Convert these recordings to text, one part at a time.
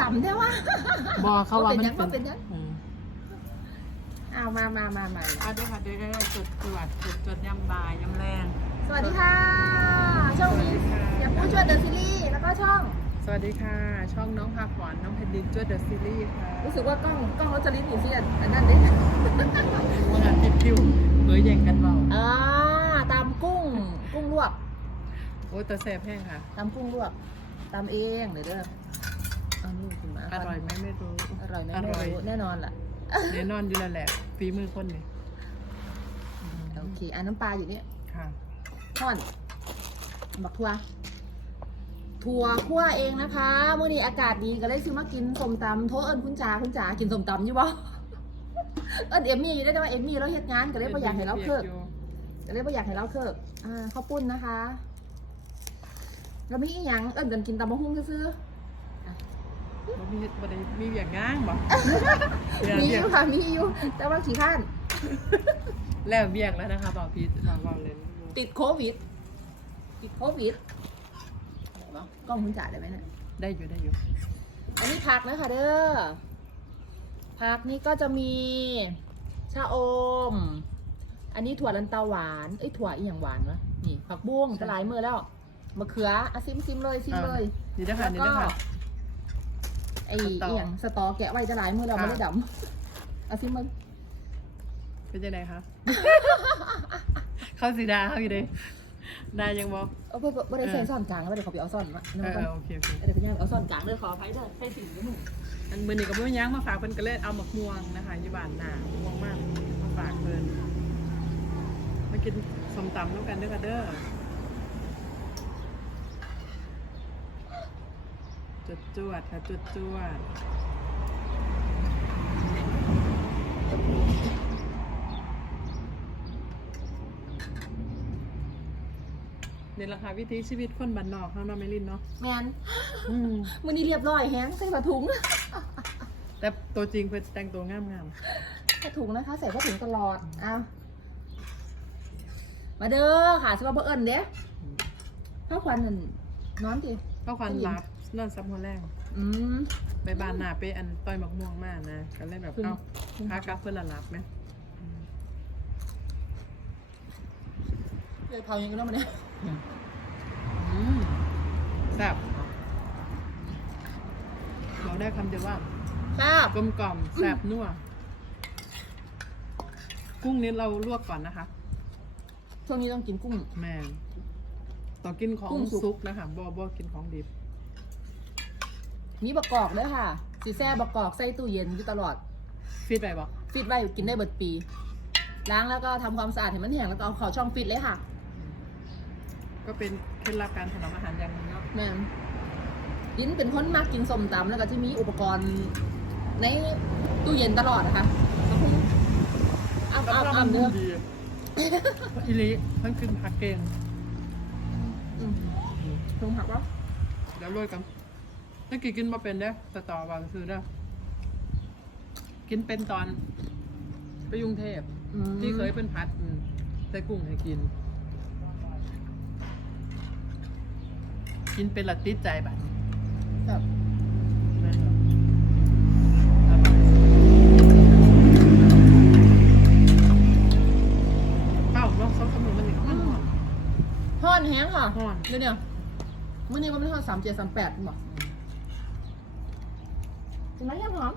ดำได้วะบอเขาว่ามันเป็นยังว่าเป็นยังอืมอ้าวมามามามาเอาด้วยค่ะด้วยด้วยจุดตรวจจุดจุดยำบ่ายยำแรงสวัสดีค่ะ ช่องนี้อย่าพูดช่วยเดอะซีรีส์แล้วก็ช่อง สวัสดีค่ะ ช่องน้องภาคหวานน้องแผ่นดินจวดเดอะซีรีส์ค่ะรู้สึกว่ากล้องกล้องรถจริตอยู่ที่อันนั้นดิวันนั้นติดคิวเบยแย่งกันเบาอ่าตามกุ้ง กุ้งลวก โอ้ยแตะแสบแห้งค่ะตามกุ้งลวกตามเองเดี๋ยวเด้อเอานี่กินมาอร่อยไหมไม่รู้ อร่อยไหมอไม่ร่อยรู้แน่นอนล่ะแน่นอนอยู่แล้วแหละฝีมือคนนี่โอเคอันน้ำปลาอยู่นี่ค่ะท่อนบักทัวถั่วคั่วเองนะคะเมื่อนี้อากาศดีก็เลยซื้อมากินสมตำโทษเอิญคุณจ๋าคุณจ๋ากินสมตำอยู่บ่เอิญเอมมี่อยู่ได้แต่ว่าเอมมี่เราเฮ็ดงานก็เลยบ่อยากให้เราเคิกก็เลยบ่อยากให้เราเคิกอ่าข้าวปุ้นนะคะ แล้วมีอีหยังเอิญกันกินตำมะฮุ่งซื้อ บ่มีบ่ได้มีอย่างง้างบ่ๆมีอยู่ค่ะมีอยู่แต่ว่าขี้ข้าน แล้วเบียกแล้วนะคะบอกพีทบอกบอกเลยติดโควิด ติดโควิดไหนวะกล้องคุณจ๋าได้ไหมเนี่ย ได้อยู่ได้อยู่อันนี้ผักนะคะเด้อ ผักนี่ก็จะมีชะอม อันนี้ถั่วลันเตาหวาน เอ้ยถั่วอีหยังหวานวะ นี่ผักบุ้งจะหลายมือแล้ว มะเขืออะซิมซิมเลยซิมเลย นี่เด้อค่ะแล้วนี่ก็เด้อค่ะ ไอ้สตออีหยังสตอแกะไว้จะหลายมือแล้วค่ะไม่ได้ดำอะซิมมึงเป็นยังไงคะ เข้าสีดาเข้าอยู่เด้ได้ยังบอกเออบ่บ่บ่ได้ใส่ซ่อนกลางแล้วเดี๋ยวเขาไปเอาซ่อนมาเออเออโอเคโอเคเดี๋ยวไปย่างเอาซ่อนกลางเลยขออภัยเด้อใส่ถึงมืออันมือนี้ก็บ่มีหยังมาฝากเพิ่นก็เลยเอาหมกม่วงนะคะอยู่บ้านหน้าม่วงมากมาฝากเพิ่นมากินส้มตำร่วมกันเด้อค่ะเด้อ จุดจวดค่ะจุดจวดนี่แหละค่ะวิถีชีวิตคนบ้านนอกเขาเนาะแม่ลินเนาะแมนอืมมือนี้เรียบร้อยแฮงใส่ผ้าถุงแต่ตัวจริงเพิ่นแต่งตัวงามผ้าถุงนะคะ ใส่ผ้าถุงตลอดอ้าวมาเด้อค่ะสำหรับเอิญเด้ผ้าควันนั่นนอนดิๆก็ควันรับ นอนซับหัวแรงอืม ไปบ้านหน้าไปอันต้อยมักม่วงมากนะก็เลยแบบขึ้นเอ้าพากลับเพื่อนละรับไหมเลยเผายังกันแล้วมันเนี่ยอืมแซ่บบอกได้คำเดียวว่าทราบกลมกล่อมแซ่บนัวกุ้งนี้เราลวกก่อนนะคะ ช่วงนี้ต้องกินกุ้ง แม่นต้องกินของกุ้งสุก ซุกนะคะบ่บ่กินของดิบ มีบะกอกเด้อค่ะสีแซ่บะกอกใส่ตู้เย็นอยู่ตลอดฟิตไปบอกฟิตไว้กินได้เบิดปี ล้างแล้วก็ทำความสะอาดให้มันแห้งแล้วก็เอาเข้าช่องฟิตเลยค่ะ ก็เป็นเคล็ดลับการถนอมอาหารอย่างหนึงเนาะแม่นลิ้นเป็นคนมากกินส้มตำแล้วก็ที่มีอุปกรณ์ในตู้เย็นตลอดนะคะอ้ำอ้ำอ้ำเด้อดีอีหลิทั้งกินผักเก่งอืมลงผักวะเดี๋ยวโรยกัน ถ้ากินกินมาเป็นเด้อแต่ต่อว่าคือเด้อกินเป็นตอน ไปกรุงเทพอืมที่เคยเป็นพัดอืมใส่กุ้งให้กิน กินเป็นละติดใจบัดแบบแม่นบ่เอ้าลองซอสสมุนมันนี่มันหอม ห่อนแห้งค่ะฮ้อน เดี๋ยวเนี่ยมื่อนี้มันไม่ห่อนสามเจ็ดสามแปดบอก จริงไหมยังหอม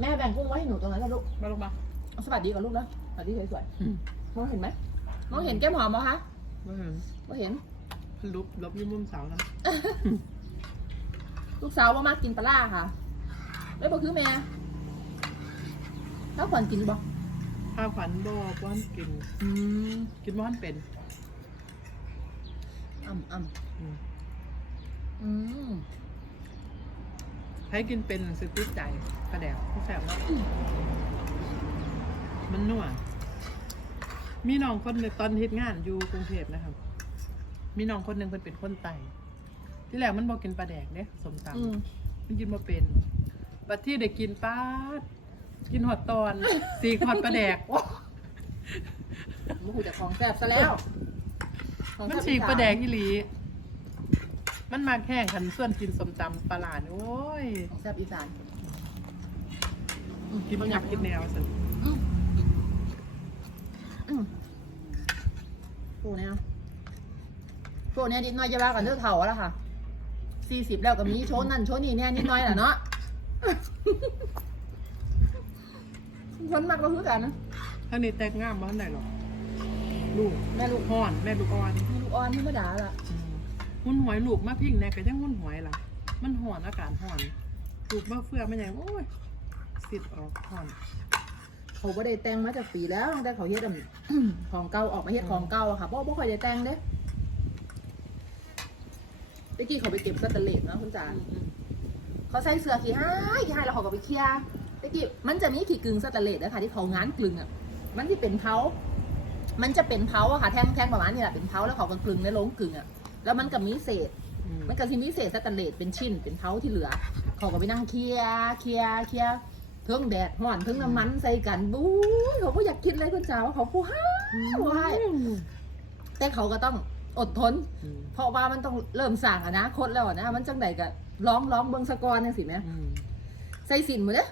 แม่แบ่งกุ้งไว้ให้หนูตรงนั้นแล้วลูก มาลงมาเอาสวัสดีกับลูกแล้วสวัสดีสวยอืม ๆมองเห็นไหมมองเห็นแก้มหอมไหมคะมาเห็นไม่เห็นลุบลบอยุ่มุมเสานะลูกสาวว่ามากกินปลาร้าค่ะแล้วบอกคือแม่แล้วขวัญกินบ่ข้าวขวัญบ่บ้อนกิน อืมกินบ้อนเป็น อ่ำอ่อืมำอืม ให้กินเป็นซื้อติดใจกระแดกแสบมากมันนัวมีน้องคนหนึ่งตอนเฮ็ดงานอยู่กรุงเทพนะครับ มีน้องคนหนึ่งเพิ่นเป็นคนไตที่แรกมันบอกกินปลาแดกเด้สมตำอืม มันกินมาเป็นบัดที่ได้กินป้าดกินหอดตอน สีหอดปลาแดกโอ้มันหูจากของแซ่บซะแล้วของมันแซ่บฉีกปลาแดกอีหลี มันมาแข่งขันส่วนกินสมตำปลาหลาดโอ้ยแซ่บอีสานอืมกินบ่อยากกินแนวสิอืมอืมโอ้เนี่ยโอ้เนี่ยนิดหน้อยจะว่ากันเรื่องเถ่าแล้วค่ะสี่สิบแล้วก็มีโชว์นั่นโชว์นี่เนี่ยนิดหน้อยแหละเนาะคนมากก็คือกันนะท่างนี้แตกงามบ้านไหนหรอกลูกแม่ลูกห่อน แม่ลูกอ่อนลูกอ่อนธรรมดาล่ะ หุ่นหวยลูกมาพิงแน่ก็ยังหุ่นหวยล่ะ มันห่อนอากาศห่อนลูกมาเฟือมันยังโอ้ยสิดออกห่อน เขาบ่ได้แต่งมาจากปีแล้วตั้งแต่เขาเฮ็ดอัน ของเก่าออกมาเฮ็ดของเก่าอะค่ะบ่บ่ค่อยได้แต่งเด้ตะกี้เขาไปเก็บสแตนเลสเนาะคุณจ๋าเขาใส่เสื้อขี้ห้ายขี้ห้ายแล้วเขาก็ไปเคลียร์ตะกี้มันจะมีขี้กึ่งสแตนเลสนะคะที่เขางานกลึงอะ มันที่เป็นเผามันจะเป็นเผาอะค่ะแท่งแท่งประมาณนี้แหละเป็นเผาแล้วเขาก็กลึงในโรงกลึงอะ แล้วมันก็มีเศษอืมมันก็สิมีเศษสแตนเลสเป็นชิ้นเป็นเผาที่เหลือ เขาก็ไปนั่งเคลียร์เคลียร์เคลียร์เทิงแดดห่อนเทิงน้ำมันใส่กันบู๊ยเขาก็อยากกินเลยคุณจ๋าว่าเขาผู้ห้าผู้ให้แต่เขาก็ต้องอดทนอืมเพราะว่ามันต้องเริ่มสั่งอนาคตแล้วอะนะมันจังใดก็ร้องร้องเบิงสกอนจังสิแหมอืมใส่สินหมดเด้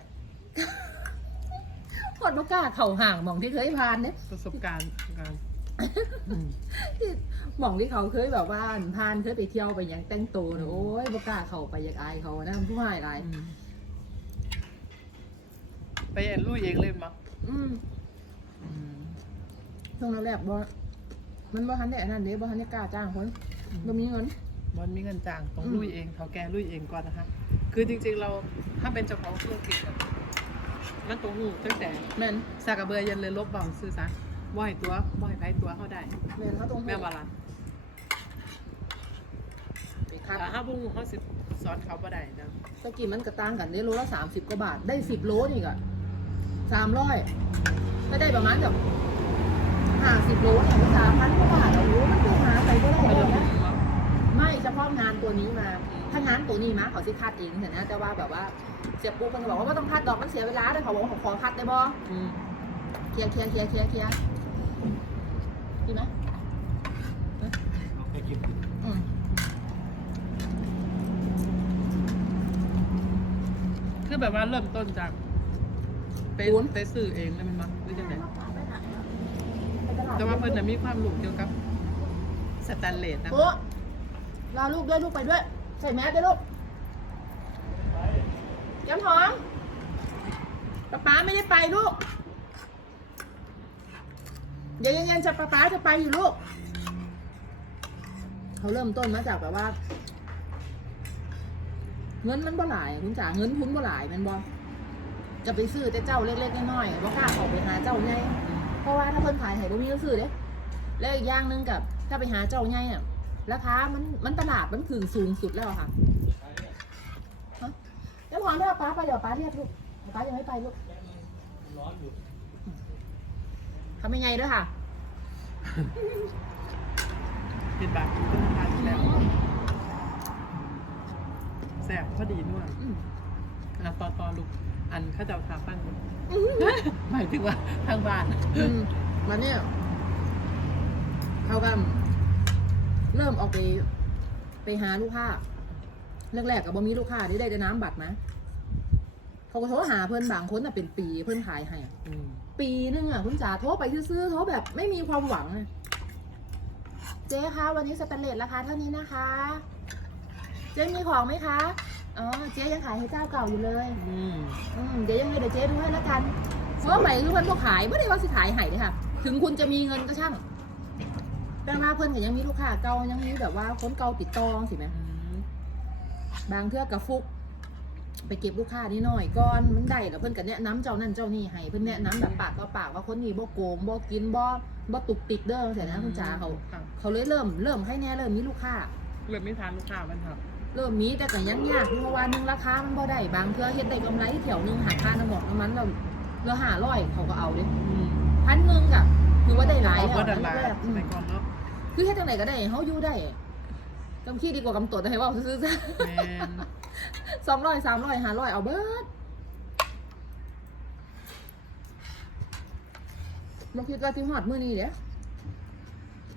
หอดบ่กล้าเข่าห่างหมองที่เคยผ่านเนี่ยประสบการณ์การอืม หมองที่เขาเคยแบบว่าผ่านเคยไปเที่ยวไปหยังแต่งตัวเนี่ยโอ้ยบ่กล้าเข้าไปอยากอายเขาอะนะมันผู้ให้อายอืมไปเอ็นลุยเองเลยมั้งอืมอืมช่วงแรกๆบ่มันบ่ทันได้อันนั้นเด้บ่ทันได้กล้าจ้างคนบ่มีเงินบอลมีเงินจ้างต้องอืมลุยเองเขาแกลุยเองก่อนนะคะคือจริง ๆ เราถ้าเป็นเจ้าของธุรกิจอะมันตัวหูตั้งแต่แม่นสากกระเบือยันเลยลบเบาซื้อซะ บ่อยตัวบ่อยไผตัวเขาได้แม่นเขาตรงแม่บาลานไปคัดแต่ถ้าบุ้งเขาสิสอนเขาบ่ได้นะตะกี้มันก็ต่างกันเด้โลละ30กว่าบาท ได้10โลนี่ก็300ก็ได้ประมาณแบบ50โลเนี่ยมัน3,000กว่าบาทอะโอ้มันคือหาไปบ่ได้ไม่เลต้องยนะรู้ว่าไม่เฉพาะงานตัวนี้มา ถ้างานตัวนี้มาเขาสิคัดเองเห็นนะแต่ว่าแบบว่าเสียปุ๊บมันก็บอกว่าไม่ต้องคัดดอกมันเสียเวลาแต่เขาบอกว่าเขาขอคัดได้บ่อืมเคลียร์เคลียร์เคลียร์เคลียร์เคลียร์ ดีไหมไปกินอืมคือแบบว่าเริ่มต้นจากไปไปซื้อเองเลยมันมาหรือจังไงแต่ว่าเพิ่นน่ะมีความรู้เกี่ยวกับสแตนเลสนะปุ๊รอลูกด้วยลูกไปด้วย ใส่แมสด้วยลูกย้ำหอมป๊าป๊าไม่ได้ไปลูก เดี๋ยวยังๆจะป๊าป๊าจะไปอยู่ลูก เขาเริ่มต้นมาจากแบบว่า เงินมันบ่หลายคุณจ๋าเงินทุนบ่หลายมันบ่จะไปซื้อแต่เจ้าเล็กๆน้อยๆบ่กล้าออกไปหาเจ้าใหญ่เพราะว่าถ้าเพิ่นขายให้บ่มีก็ซื้อเด้แล้วอีกอย่างหนึงกับ ถ้าไปหาเจ้าใหญ่อะราคามันมันตลาดมันถึงสูงสุดแล้วค่ะฮะแล้วพอถ้าป้าไปเดี๋ยวป้าเรียกลูกป้ายังไม่ไปลูกร้อนอยู่ ทำยังไงด้วยค่ะเป็นแบบต้นทานแล้วแสบพอดีนู่นอืมอะต่อต่อลูกอันเข้าเจ้าทาปั้นหมายถึงว่าทางบ้านอืมมันเนี่ยเขาก็เริ่มออกไป ไปหาลูกค้าแรกๆกับบ่มีลูกค้าที่ได้แต่น้ำบัตรนะ เขาก็โทรหาเพื่อนบางคนน่ะเป็นปีเพื่อนขายให้อะอืมปีนึงอะคุณจ๋าโทรไปซื้อๆโทรแบบไม่มีความหวังอะเจ๊คะวันนี้สแตนเลสราคาเท่านี้นะคะ เจ๊มีของไหมคะอ๋อเจ๊ยังขายให้เจ้าเก่าอยู่เลย อืมอืมเดี๋ยวยังไงเดี๋ยวเจ๊ดูให้แล้วกันเพราะว่าหมายคือเพื่อนก็ขายไม่ได้ว่าสิขายให้เลยค่ะ ถึงคุณจะมีเงินก็ช่างแต่ว่าเพื่อนก็ยังมีลูกค้าเก่ายังมีแบบว่าคนเก่าติดต่อสิไหมอืมบางเทื่อกับฟุก ไปเก็บลูกค้านี่หน่อยก่อนมันได้แล้วเพื่อนก็แนะนำเจ้านั่นเจ้านี่ให้เพื่อนแนะนำแบบปากต่อปากว่าคนนี้บ่โกงบ่กินบ่บ่ตุกติกเด้อเสียนะคุณจ๋าเขาค่ะเขาเลยเริ่มเริ่มให้แน่เริ่มมีลูกค้าเริ่มไม่ทานลูกค้ามันครับเริ่มมีแต่ก็ยังยากอยู่เพราะว่าหนึ่งราคามันบ่ได้บางเทื่อเฮ็ดได้กำไรแถวหนึงหาค่าน้ำหมอกน้ำมันเราเหลือห้าร้อยเขาก็เอาเด้อืมพันหนึ่งกับถือว่าได้หลายเอาแล้วเบิร์ดอันอันลาแรกสมัยก่อนเนาะคือเฮ็ดจังไหนก็ได้ให้เฮาอยู่ได้ กำขี้ดีกว่ากำตดให้เว่าซื้อแมนๆสองร้อยสามร้อยห้าร้อยเอาเบิดบ่คิดว่าสิฮอดมื้อนี้เด้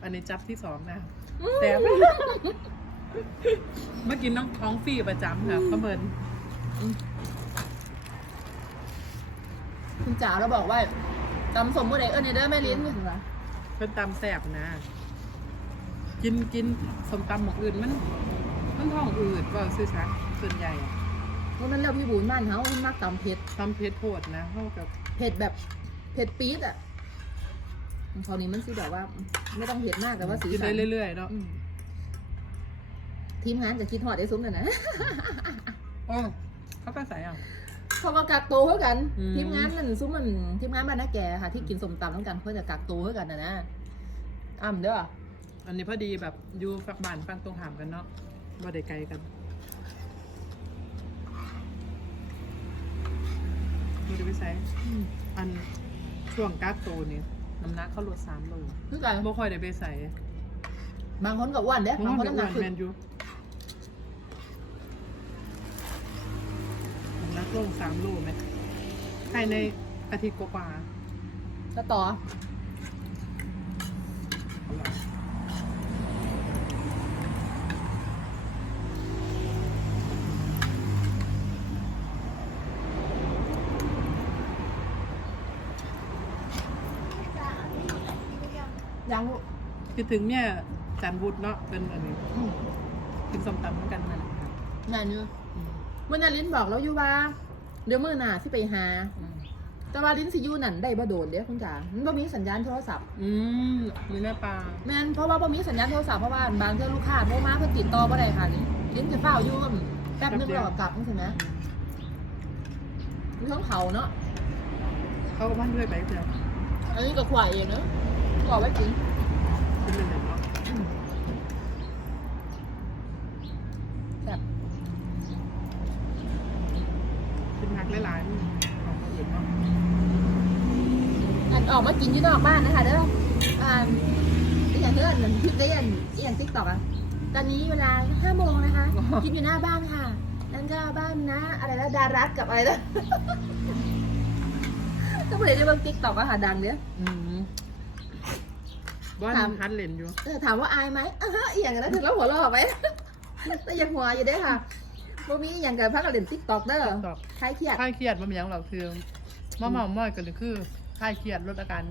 อันนี้จับที่สองนะอืมแต่มากินน้องท้องฟรีประจำค่ะก็เหมือนคุณจ๋าเราบอกว่าตำสมมือใดเอิญเด้อแม่ลิ้นเหรอเป็นตำแสบนะ กินกินสมตำหมกอื่นมัน มันท้องอืดว่าซื้อชักส่วนใหญ่อะเพราะนั้นเราพี่บุญบ้านเขามากตำเผ็ดตำเพชรโพดนะเท่ากับเผ็ดแบบเผ็ดปี๊ดอะคราวนี้มันสิแบบว่า ไม่ต้องเผ็ดมากแต่ว่าสีกินสัได้นเรื่อยๆเนาะอืมทีมงานจะคิดหอดไอ้ซุ้มน่ะนะ โอ้เขาก็ใส่อะ เขาก็กักตัวเท่ากัน อืม ทีมงานนั่นซุ้มมันทีมงานบ้านนาแกค่ะที่กินสมตำต้องกันเพื่อจะกักตัวเท่ากันนะนะอ่ำเด้อ อันนี้พอดีแบบอยู่ฝักบ้านฟังตรงหามกันเนาะบ่ได้ไกลกันมีได้ไปใส่อืมอันช่วงกักตัวนี่น้ำหนักเขาลดสามโลคือกันบ่ค่อยได้ไปใส่บางคนก็อ้วนเด้บางคนเป็น้ำหนักขึ้แมนนยูน้ำหนักลงสามโลไหมภายในอาทิตย์กว่าก็ต่อ ยัง ๆคิด ถึงเนี่ยจันวุฒิเนาะเป็นอันนี้อืมกินส้มตำเหมือนกันนั่นแหละนั่นอยู่อืมเมื่อนั้นลิ้นบอกแล้วอยู่ว่า เดี๋ยวมื่อหน้าสิไปหา อืมแต่ว่าลิ้นสิอยูนั่นได้บ่โดนเด้คุณจ๋ามันบ่มีสัญญาณโทรศัพท์อืมนี่แม่ปลาแม่นเพราะว่าบ่มีสัญญาณโทรศัพท์เพราะว่าบางเทื่อลูกค้าโทรมาเพิ่นติดต่อบ่ได้ค่ะลิ้นลิ้นจะเฝ้าอยู่แป๊บนึงแล้วก็กลับจังซี่แหมมีของเขาเนาะ เขาบ้านด้วยไปเพื่อนอันนี้ก็ขวาเองเนาะขวาไว้กินเป็นหนึ่งเนาะ แบบเป็นพักหลายๆของคนอื่นเนาะอันออกมากินอยู่นอกบ้านนะคะเด้ออ่าอย่างเด้ออันคลิปได้อันอีอย่าง TikTok อะตอนนี้เวลา5โมงนะคะ กินอยู่หน้าบ้านค่ะ นั่นก็บ้านนะ อะไรนะดารัตกับอะไรนะก็ไม่ได้เรียกว่าติ๊กต็อกอะค่ะดังเนี้ย บ้านถามฮันเลนอยู่ เออถามว่าอายไหมเอออหย่างนั้นถึงแล้วหัวเราะไหม แต่ยังหัวอยู่เด้อค่ะบ่มีอหย่างกับพักกระเด่นติ๊กต็อกเด้อตอบคลายเครียดคลายเครียดมันเป็นอย่างหรอกคือมาเมาม้อยกันเลยคือคลายเครียดลดอาการ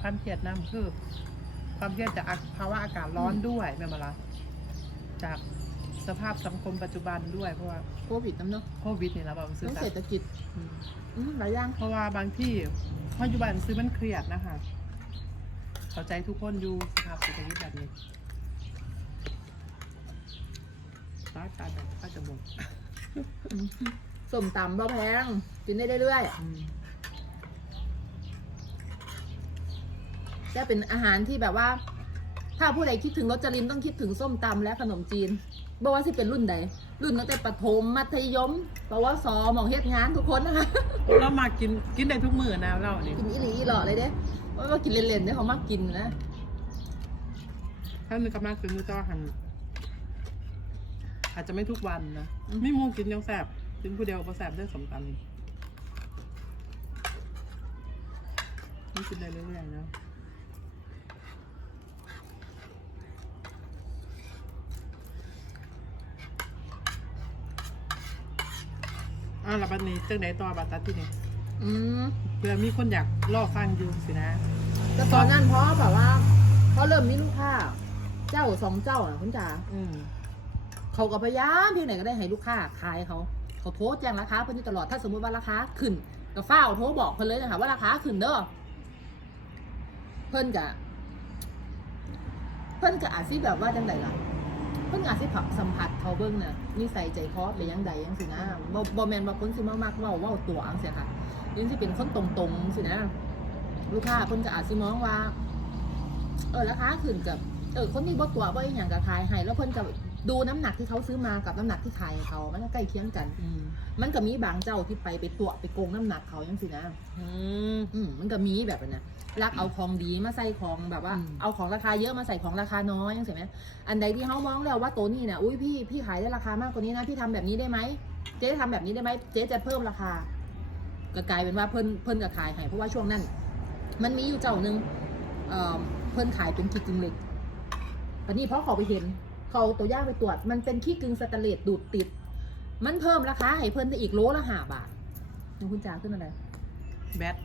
ความเครียดน้ำคือ ความเครียดจากภาวะอากาศร้อนด้วยแม่มาละจากสภาพสังคมปัจจุบันด้วยเพราะว่าโควิดน้ำเนาะโควิดนี่แหละแบบซื้อเรื่องซะเศรษฐกิจอืมอืมหลายอย่างเพราะว่าบางที่ปัจจุบันซื้อมันเครียดนะคะ เข้าใจทุกคนอยู่สภาพเศรษฐกิจแบบนี้ตาตาแบบก็จะหมดอืมสมตำบ่แพง กินได้เรื่อยอืมๆจะเป็นอาหารที่แบบว่า ถ้าผู้ใดคิดถึงรสจรินต้องคิดถึงส้มตำและขนมจีนบ่ว่าสิเป็นรุ่นใด รุ่นตั้งแต่ประถมมัธยมปวสหมองเฮ็ดงานทุกคนนะคะ เรามากินกินได้ทุกมื้อนะเราเนี่ยกินอีหลีอีหล่อเลยเด้ ว่าว่ากินเล่นๆเนี่ยเขามากกินนะถ้ามีกำลังซื้อมือก็หันอาจจะไม่ทุกวันนะไม่มูกินยังแสบกินผู้เดียวพอแสบได้สมตันนี่กินได้เรื่อยๆนะอ่าแล้วบัดนี้จังไดต่อบัดตัดที่นี่ อืมเพื่อมีคนอยากรอฟังอยู่สินะแต่ตอนนั้นเพราะแบบว่าเขาเริ่มมีลูกค้า เจ้าสองเจ้าน่ะคุณจ๋าอืมเขาก็พยายามเพียงไหนก็ได้ให้ลูกค้าขายเขาเขาโทรแจ้งราคาเพิ่นอยู่ตลอดถ้าสมมติว่าราคาขึ้นก็ฟ้าวโทรบอกเพิ่นเลยนะคะว่าราคาขึ้นเด้อเพิ่นกะเพิ่นกะอาจสิแบบว่าจังไดล่ะ เพิ่นอาจสิผักสัมผัสเขาเบิ่งน่ะนิสัยใจคอหรือยังใดยังสินะบ่บ่แม่นว่าคนสิมามักเว้าเว้าตัวจังซี่ค่ะ นี่สิเป็นคนตรงๆสินะ ลูกค้าเพิ่นก็อาจสิมองว่า เออราคาขึ้นกับเออคนที่บ่ตัวบ่อีหยังก็ขายให้แล้วเพิ่นก็ดูน้ำหนักที่เขาซื้อมากับน้ำหนักที่ขายให้เขา มันก็ใกล้เคียงกันอืมมันก็มีบางเจ้าที่ไปไปตัวไปโกงน้ำหนักเขายังสินะอืมอืมมันก็มีแบบนั้นนะรักเอาของดีมาใส่ของแบบว่าอืมเอาของราคาเยอะมาใส่ของราคาน้อยยังสิไหมอันใดที่เขามองแล้วว่าตัวนี้เนี่ยอุ้ยพี่พี่ขายได้ราคามากกว่านี้นะพี่ทำแบบนี้ได้ไหมเจ๊ทำแบบนี้ได้ไหมเจ๊จะเพิ่มราคา ก็กลายเป็นว่าเพิ่นเพิ่นก็ขายให้เพราะว่าช่วงนั้น มันมีอยู่เจ้าหนึ่งเอ่อเพิ่นขายเป็นกิจจิงเหล็กอันนี้เพราะเขาไปเห็น เขาเขาเอาตัวอย่างไปตรวจ มันเป็นขี้กึ่งสแตนเลสดูดติด มันเพิ่มราคาให้เพิ่นได้อีกโลละห้าบาทดูคุณจ๋าขึ้นอะไรแบท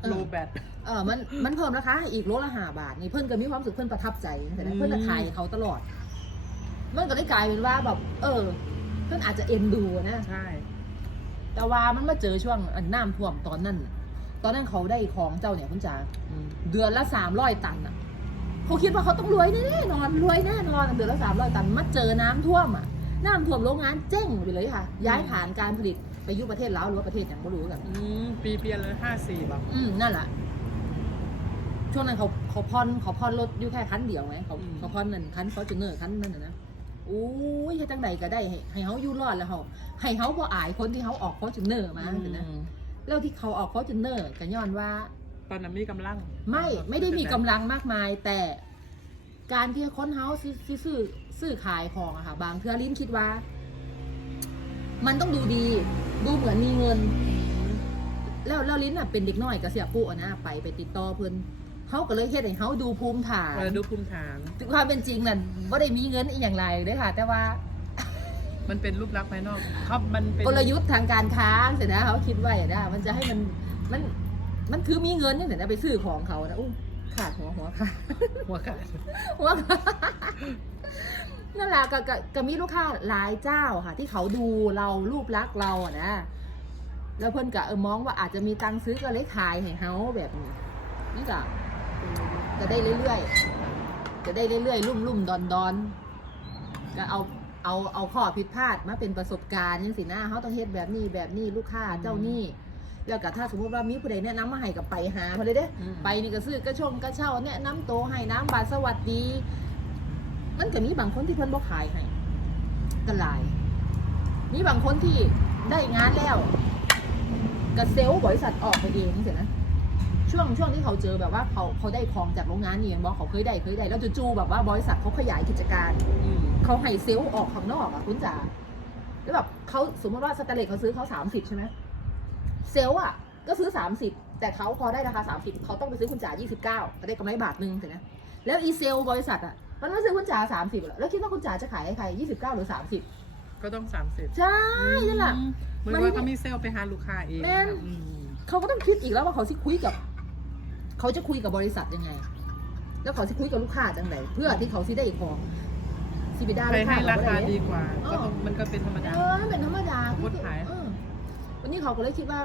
เออโลแบทเออมันมันเพิ่มราคาให้อีกโลละห้าบาทนี่เพิ่นก็มีความรู้สึกเพิ่นประทับใจแต่เพิ่นจะขายให้เขาตลอด มันก็ได้กลายเป็นว่าแบบเออ เพิ่นอาจจะเอ็นดูนะใช่ แต่ว่ามันมาเจอช่วงอันน้ำท่วมตอนนั้นน่ะตอนนั้นเขาได้ของเจ้าเนี่ยคุณจ๋าอืมเดือนละสามร้อยตันอะเขาคิดว่าเขาต้องรวยแน่ๆนอนรวยแน่นอนเดือนละสามร้อยตันมาเจอน้ำท่วมอะน้ำท่วมโรงงานเจ๊งไปเลยค่ะ ย้ายฐานการผลิตไปอยุประเทศลาวหรือว่าประเทศอย่างไม่รู้กันอืมปีเปลี่ยนเลยห้าสี่แบบอืมนั่นแหละช่วงนั้นเขาเขาพอนเขาพอนรถอยู่แค่คันเดียวไงเขาเขาพอนนั่นคันฟอร์จูเนอร์คันนั่นน่ะนะโอ้ยให้จังใดก็ได้ให้ให้เขาอยู่รอดแล้วเขาให้เขาบ่อายคนที่เขาออกฟอร์จูเนอร์มาเห็นไหมอืมแล้วที่เขาออกฟอร์จูเนอร์กันย้อนว่า ตอนนั้นมีกำลังไม่ไม่ได้มีกำลังมากมาย แต่การที่ค้นเฮาซื้อซื้อซื้อซื้อขายของอะค่ะ บางเทื่อลิ้นคิดว่า มันต้องดูดี ดูเหมือนมีเงิน แล้วแล้วลิ้นอะเป็นเด็กน้อยกับเสียปุ๊อะนะไปไปติดต่อเพิ่น เฮาก็เลยเฮ็ดให้เฮาดูภูมิฐานเออดูภูมิฐานถึงความเป็นจริงนั่นบ่ได้มีเงินอีหยังไรเด้อค่ะ แต่ว่ามันเป็นรูปลักษณ์ภายนอกครับมันเป็นกลยุทธ์ทางการค้าเสร็จนะเขาคิดไว้นะมันจะให้มันมันมันคือมีเงินนี่เสร็จนะไปซื้อของเขานะอู้ขาดหัวหัวขาดหัวขาดว่านั่นแหละก็ก็ก็มีลูกค้าหลายเจ้าค่ะ ที่เขาดูเรารูปลักษณ์เราอะนะแล้วเพิ่นก็เออมองว่าอาจจะมีตังค์ซื้อก็เลยขายให้เฮาแบบนี้นี่ก็ จะได้เรื่อยๆ จะได้เรื่อยๆ ลุ่มลุ่มดอนดอนๆก็เอาเอาเอาข้อผิดพลาดมาเป็นประสบการณ์นี่สินะเขาต้องเฮ็ดแบบนี้แบบนี้ลูกค้าเจ้านี่แล้วก็ถ้าสมมติว่ามีผู้ใดแนะนำมาให้กับไปหาเพนเลยเด้อืมไปนี่ก็ซื้อกระชงกระเช่าแนะน้ำโตวให้น้ำบาทสวัสดี มันก็มีบางคนที่เพิ่นบ่ขายให้ก็หลาย มีบางคนที่ได้งานแล้วก็เซลล์บริษัทออกไปเองเสียนะ ช่วงช่วงที่เขาเจอแบบว่าเขาเขาได้ของจากโรงงานนี่ยังบอกเขาเคยได้เคยได้แล้วจู่ๆแบบว่าบริษัทเขาขยายกิจการอืมเขาให้เซลล์ออกข้างนอกอะคุณจ๋าแล้วแบบเขาสมมติว่าสแตนเลสเขาซื้อเขาสามสิบใช่ไหมเซลล์อะ ก็ซื้อสามสิบแต่เขาพอได้ราคาสามสิบเขาต้องไปซื้อคุณจ๋ายี่สิบเก้าก็ได้กำไรบาทหนึ่งเห็นไหมแล้วอีเซลล์บริษัทอะมันมาซื้อคุณจ๋าสามสิบแล้วคิดว่าคุณจ๋าจะขายให้ใครยี่สิบเก้าหรือสามสิบก็ต้องสามสิบใช่นั่นแหละเหมือนว่าเขามีเซลล์ไปหาลูกค้าเองแม่นอืมเขาก็ต้องคิดอีกแล้วว่าเขาสิคุยกับ เขาจะคุยกับบริษัทยังไง แล้วเขาสิคุยกับลูกค้าจังไหนเพื่อที่เขาสิได้ของสิไปได้ไปลูกค้าให้ราเขคาบ่ไดีกว่าเออ ก็ต้องมันก็เป็นธรรมดา เออเป็นธรรมดาพูดขาย เออวันนี้เขาก็เลยคิดว่า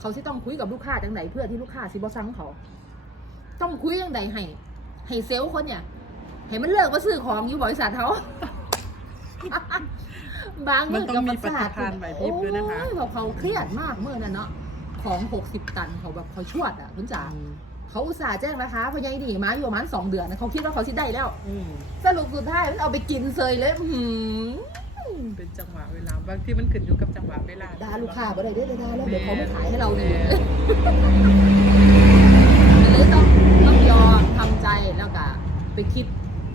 เขาสิต้องคุยกับลูกค้าจังไหนเพื่อที่ลูกค้าสิบ่ซ้ำเขา ต้องคุยจังใดให้ให้เซลล์คนเนี่ยให้มันเลิกมาซื้อของอยู่บริษัทเขา บางมันต้องมีก็ปฏิภาณไหวพริบด้วยนะคะ โอ้แบบเขาเครียดมากเมื่อนั้นเนาะของหกสิบตันเขาแบบเขาชวดอะคุณจ๋า อืม เขาอุตส่าห์แจ้งราคาเพราะยังดีมาอยู่ประมาณสองเดือนนะเขาคิดว่าเขาสิได้แล้ว อืมสรุปสุดท้ายมันเอาไปกินเซยเลยอื้อหือเป็นจังหวะเวลาบางทีมันขึ้นอยู่กับจังหวะเวลาด่าลูกค้าบ่ได้เด้อด่าแล้วเดี๋ยวเขาไม่ขายให้เราดีแม่เลยต้องต้องยอมทำใจแล้วก็ไปคิด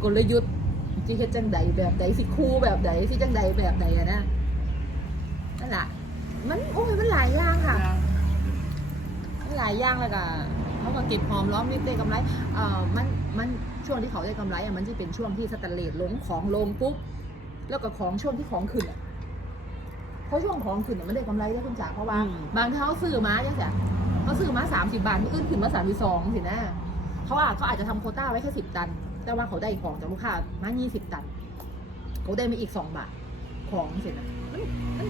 กลยุทธ์สิเฮ็ดจังใดแบบใดสิคู่แบบใดสิจังใดแบบใดอะนะนั่นแหละมันโอ้ยมันหลายอย่างค่ะ มันหลายอย่างแล้วก็ เขาก็เก็บหอมล้อมริบได้กำไรเอ่อมันมันช่วงที่เขาได้กำไรอะมันจะเป็นช่วงที่สแตนเลสลงของลงปุ๊บแล้วก็ของช่วงที่ของขึ้นอะเพราะช่วงของขึ้นอะมันได้กำไรได้คุณจ๋าเพราะว่า อืม บางทีเขาซื้อมาจังจ้ะเขาซื้อมาสามสิบาทมันขึ้นขึ้นมาสามสิบสองสินะเขาว่าเขาอาจจะทำโควต้าไว้แค่สิบตัน แต่ว่าเขาได้ของจากลูกค้ามายี่สิบตัน เขาได้มาอีกสองบาทของสินะมันมัน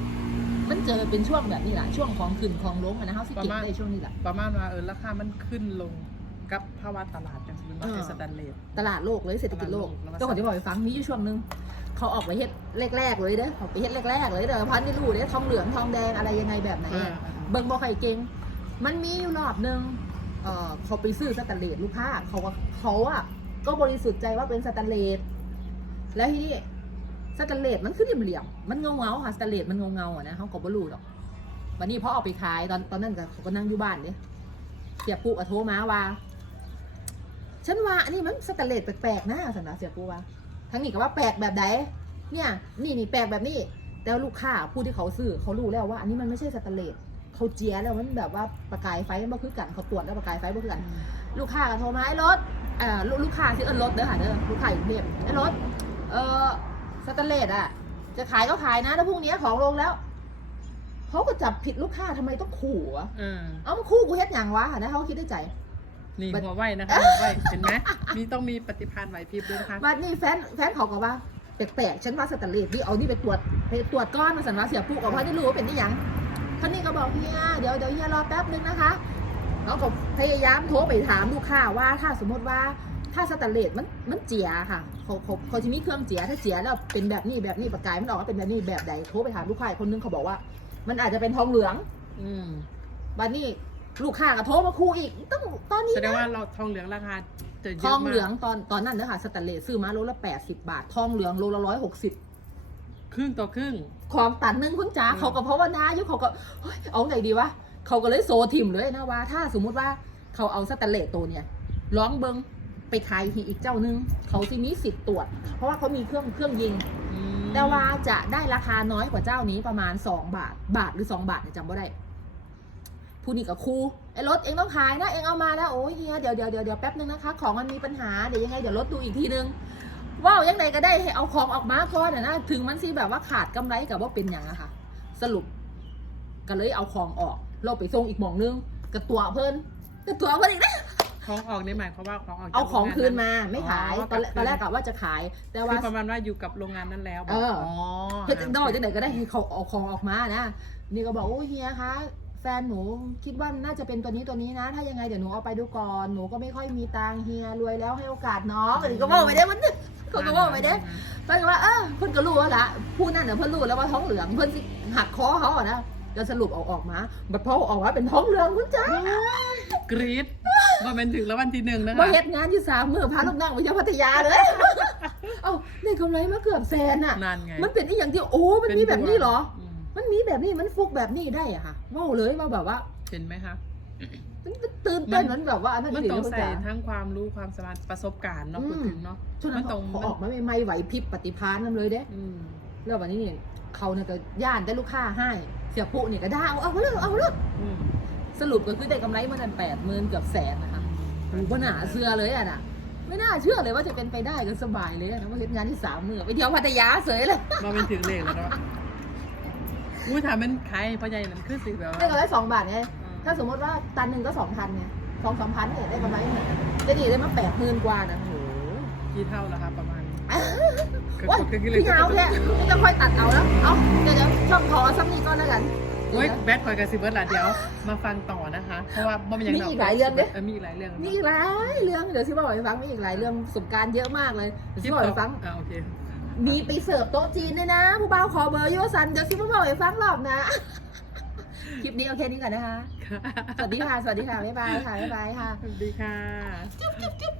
มันเจอเป็นช่วงแบบนี้แหละช่วงของขึ้นของลงอะนะเขาสิเก็บได้ช่วงนี้แหละ ประมาณว่าเออราคามันขึ้นลงกับภาวะตลาดอย่างสมมติว่าเออในสแตนเลสตลาดโลกเลยเศรษฐกิจโลกตลาดโลกเจ้าของที่บอกไปฟังมีอยู่ช่วงหนึงเขาออกไปเฮ็ดแรกๆเลยเด้อออกไปเฮ็ดแรกๆเลยเด้อพันนี่รู้เด้อทองเหลืองทองแดงอะไรยังไงแบบไหนเอออะเบิ่งบ่ใครเก่งมันมีอยู่รอบหนึงเอ่อเขาไปซื้อสแตนเลสลูกค้าเขาว่าเขาอะก็บริสุทธิ์ใจว่าเป็นสแตนเลสแล้วทีนี้ สแตนเลสมันคือเหลี่ยมๆมันเงาเงาค่ะสแตนเลสมันเงาเงาอะนะเขาก็บ่รู้หรอกวันนี้พอเอาไปขายตอนตอนนั้นก็เขาก็นั่งอยู่บ้านเนี่ยเสียปุ๊อะโทรมาว่า ฉันว่าอันนี้มันสแตนเลสแปลกๆนะสันนะเสียปูว่าทั้งนี้ก็ว่าแปลกแบบไหนเนี่ยนี่นี่แปลกแบบนี้แต่ลูกค้าผู้ที่เขาซื้อเขารู้แล้วว่า อันนี้มันไม่ใช่สแตนเลสเขาเจียแล้วมันแบบว่าประกายไฟมันบ่คือกันเขาตรวจแล้วประกายไฟบ่คือกัน ลูกค้าก็โทรมาไอ้รถเอ่อลูกค้าที่เอิรถเด้อค่ะเด้อลูกค้าอยู่เทพไอ้รถเออ สแตนเลสอะ จะขายก็ขายนะถ้าพรุ่งนี้ของลงแล้วเขาก็จับผิดลูกค้าทำไมต้องขู่วะเออเอามาคู่กูเฮ็ดอย่างวะนะเขาก็คิดในใจ นี่บัดหัวไหวนะคะหัวไหวเห็นไหมมีต้องมีปฏิภาณไหวพริบด้วยนะคะบัดนี้แฟนแฟนเขาก็ว่าแปลกๆฉันว่าสแตนเลสนี่เอานี่ไปตรวจไปตรวจก้อนมาสันว่าเสียปุ๊กออกมาได้รู้ว่าเป็นที่หยังท่านนี่ก็บอกเฮียเดี๋ยวเดี๋ยวเฮียรอแป๊บนึงนะคะเขาก็พยายามโทรไปถามลูกค้าว่าถ้าสมมติว่า ถ้าสแตนเลสมันมันเจียค่ะเขาเขาเขาจะมีเครื่องเจียถ้าเจียแล้วเป็นแบบนี้แบบนี้ประกายมันออกมาเป็นแบบนี้แบบใดโทรไปถามลูกค้าอีกคนนึงเขาบอกว่า มันอาจจะเป็นทองเหลือง อืมบัดนี้ลูกค้าก็โทรมาคูอีกต้องตอนนี้แสดงนะว่าเราทองเหลืองราคาจะเยทอะองมาเหลืองกตอนตอนนั้นเนอะค่ะสแตนเลสซื้อมาโลละแปดสิบบาท ทองเหลืองโลละร้อยหกสิบ ครึ่งต่อครึ่ง ของตันหนึงคุณจ๋าอืม เขาก็เพราะว่านาอยู่เขาก็เฮ้ยเอาไงดีวะเขาก็เลยโซทิมเลยนะว่า ถ้าสมมุติว่าเขาเอาสแตนเลสตัวเนี่ยร้องเบิง ไปขายที่อีกเจ้านึง เขาจะมีสิทธิ์ตรวจ เพราะว่าเขามีเครื่องเครื่องยิงอืมแต่ว่าจะได้ราคาน้อยกว่าเจ้านี้ประมาณ2บาท บาทหรือ2บาทเนี่ยจำไม่ได้ผู้นี่กับครูไอ้รถเองต้องขายนะเองเอามาแล้วโอ้ยเฮียเดี๋ยวเดี๋ยวเดี๋ยวเดี๋ยวแป๊บนึงนะคะ ของมันมีปัญหาเดี๋ยวยังไงเดี๋ยวรถดูอีกทีนึงว้าวยังไงก็ได้ให้เอาของออกมาก่อนนะนะถึงมันสิแบบว่าขาดกำไรกับว่าเป็นอย่างอะค่ะ สรุป ก็เลยเอาของออก เราไปส่งอีกหมองนึงกระตัวเพิ่นกระตัวเพิ่นอีกนะ ของออกในหมายความว่าของออกจากเอาของโรคืนงมาไม่ขายตอนแรกตอนแรกกะว่าจะขาย แต่คืว่าอประมาณว่าอยู่กับโรงงานนั้นแล้วเออ อ๋อเพื่อจะได้จะไหนก็ได้ให้เขาเอาของออกมานะ นี่ก็บอกโอ้เฮียคะแฟนหนูคิดว่าน่าจะเป็นตัวนี้ตัวนี้นะ ถ้ายังไงเดี๋ยวหนูเอาไปดูก่อนหนูก็ไม่ค่อยมีตังค์เฮียรวยแล้วให้โอกาสน้องอันนี้ก็บอกไปได้มันเขาก็บอกไปได้เพิ่นก็ว่าเออเพิ่นก็รู้แล้วละผู้นั่นเน่ะเพิ่นรู้แล้วว่าท้องเหลืองเพิ่นสิหักคอเขาอะนะจะสรุปเอาออกมาบัดพอออกมาเป็นท้องเหลืองคุณจ้ากรี๊ด ว่าเป็นถึงแล้ววันที่หนึ่งนะคะมาเฮ็ดงานอยู่สามมือพาลูกนั่งไปเที่ยวพัทยาเลย เอ้าได้กำไรมาเกือบแสนอะนานไงมันเป็นอีอย่างที่โอ้ มันมีแบบนี้เหรอ มมันมีแบบนี้มันฟุกแบบนี้ได้อะค่ะเว่าเลยว่าแบบว่าเห็นไหมคะ มันมันตื่นเต้นมันแบบว่าอันนั้นมันสิต้องคุณใส่จ๋าทั้งความรู้ความสามารถประสบการณ์เนาะอืมพูดถึงเนาะ ช่วงนั้นมันต้อง เขาออกมาใหม่ๆไหวพริบปฏิภาณนั่นเลยเด้ อืม แล้ววันนี้เนี่ยเขาเนี่ยก็ย่านได้ลูกค้าให้ เสียปุ๊เนี่ยก็ได้เอาเอาเรื่องเอาเรื่องอืม สรุปก็คือได้กำไรมาตั้งแปดหมื่นเกือบแสนนะคะโอ้โหหนาเสื้อเลยอะน่ะไม่น่าเชื่อเลยว่าจะเป็นไปได้ก็สบายเลยอะนะว่าเฮ็ดงานที่สามมือไปเที่ยวพัทยาเสยเลยมาเป็นถึงเลขแล้วเนาะอุ้ยถามเป็นใครพ่อใหญ่นั่นคือสิแบบว่าได้กำไรสองบาทไงถ้าสมมติว่าตันหนึ่งก็สองพันไงสองสองพันเนี่ยได้กำไรเนี่ยจะดีได้มาแปดหมื่นกว่านะโอ้โหกี่เท่าแล้วคะประมาณว้ายก็คือพี่ยาวแค่ไม่จะค่อยตัดเอาแล้วเอาเดี๋ยวเดี๋ยวช่องขอสักนิดก่อนแล้วกัน โอ้ยแบทคอยกับซิเบิร์ตละเดี๋ยวมาฟังต่อนะคะ เพราะว่าบ่มีอย่างมีอีกหลายเรื่องเด้เออมีอีกหลายเรื่องมีอีกหลายเรื่องเดี๋ยวซิบอกให้ฟังมีอีกหลายเรื่องประสบการณ์เยอะมากเลยเดี๋ยวซิบอกให้ฟังอ่าโอเคมีไปเสิร์ฟโต๊ะจีนด้วยนะ ผู้บ่าวขอเบอร์ยูสันเดี๋ยวซิบอกให้ฟังรอบนะคลิปนี้โอเคนี้ก่อนนะคะค่ะสวัสดีค่ะ สวัสดีค่ะ บ๊ายบายค่ะ บ๊ายบายค่ะ สวัสดีค่ะ จุ๊บจุ๊บจุ๊บ